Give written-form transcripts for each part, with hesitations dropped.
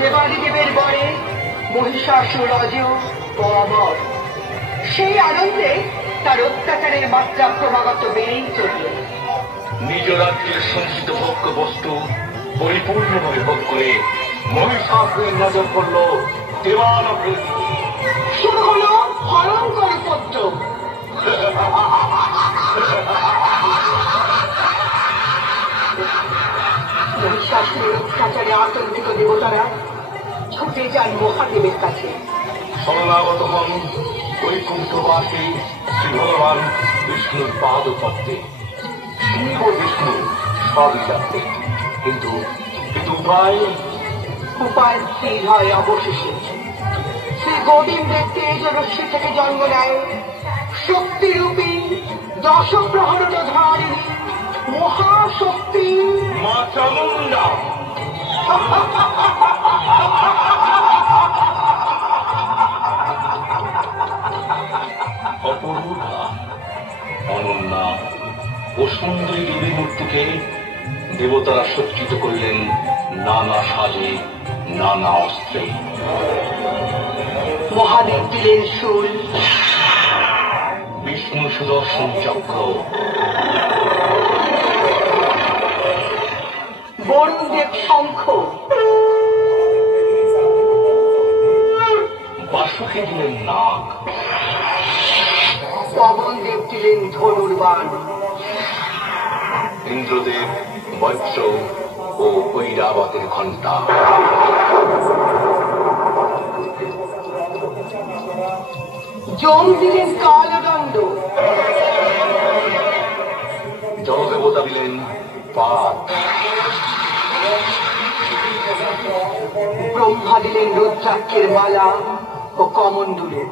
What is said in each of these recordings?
দেবাদিদেবের বরে মহিষাসুর অজেয় ও অমর। সেই আনন্দে তার অত্যাচারের মাত্রা ক্রমাগত বেড়েই চলল। নিজ রাজ্যের সঞ্চিত ভোগ্য বস্তু পরিপূর্ণভাবে ভোগ করে মহিষাসুরের নজর পড়ল দেবানকের দিকে। শুরু হল ভয়ঙ্কর উপদ্রব। মহিষাসুরের অত্যাচারে আতঙ্কিত দেবতারা ছুটে যান মহাদেবের কাছে। শরণাগত হন বৈকুণ্ঠবাসী শ্রী ভগবান বিষ্ণুর পাদপদ্মে। শিব ও বিষ্ণু সবই জানতেন, কিন্তু উপায় স্থির হয় অবশেষে। শ্রী গোবিন্দের তেজরশ্মি থেকে জন্ম নেয় শক্তিরূপী দশ প্রহরণধারিণী মহাশক্তি মা চামুণ্ডা। অপূর্বা, অনন্যা ও সুন্দরী দেবী মূর্তিকে দেবতারা সজ্জিত করলেন নানা সাজে, নানা অস্ত্রে। মহাদেব দিলেন শূল, বিষ্ণু সুদর্শন চক্র, বরুণদেব শঙ্খ, বাসুকে দিলেন নাগ, পবনদেব দিলেন ধনুর্বাণ, ইন্দ্রদেব বজ্র ও ঐরাবতের ঘণ্টা, যম দিলেন কালদণ্ড, জলদেবতা দিলেন পাত, ব্রহ্মা দিলেন রুদ্রাক্ষের মালা ও কমণ্ডলু,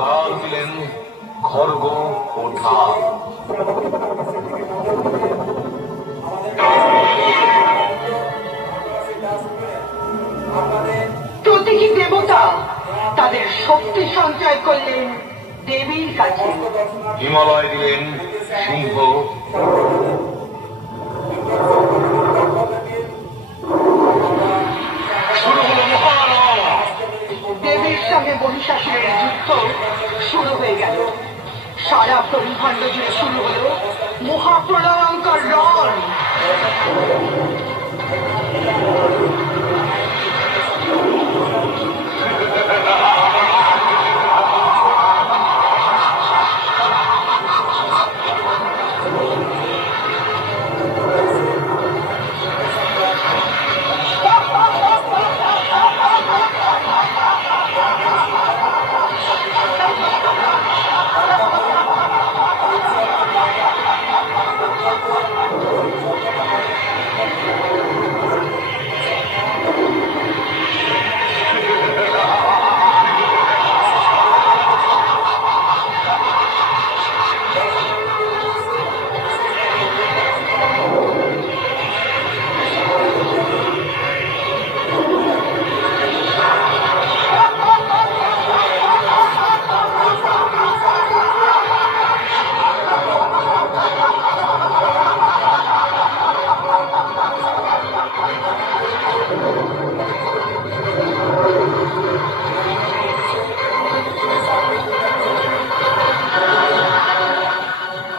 কাল দিলেন খড়গ ও ঢাল, প্রতিটি দেবতা তাদের শক্তি সঞ্চয় করলেন দেবীর কাছে। হিমালয় দিলেন সিংহ, শুরু হল মহারণ। দেবীর সঙ্গে মহিষাসুরের যুদ্ধ শুরু হয়ে গেল। সারা ব্রহ্মাণ্ড জুড়ে শুরু হল মহাপ্রলয়ঙ্কর রণ।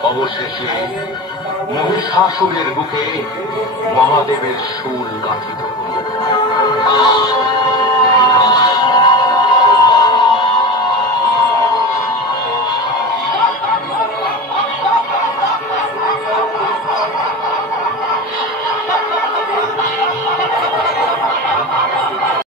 অবশেষে মহিষাসুরের বুকে মহাদেবের শূল গাঁথিত হল।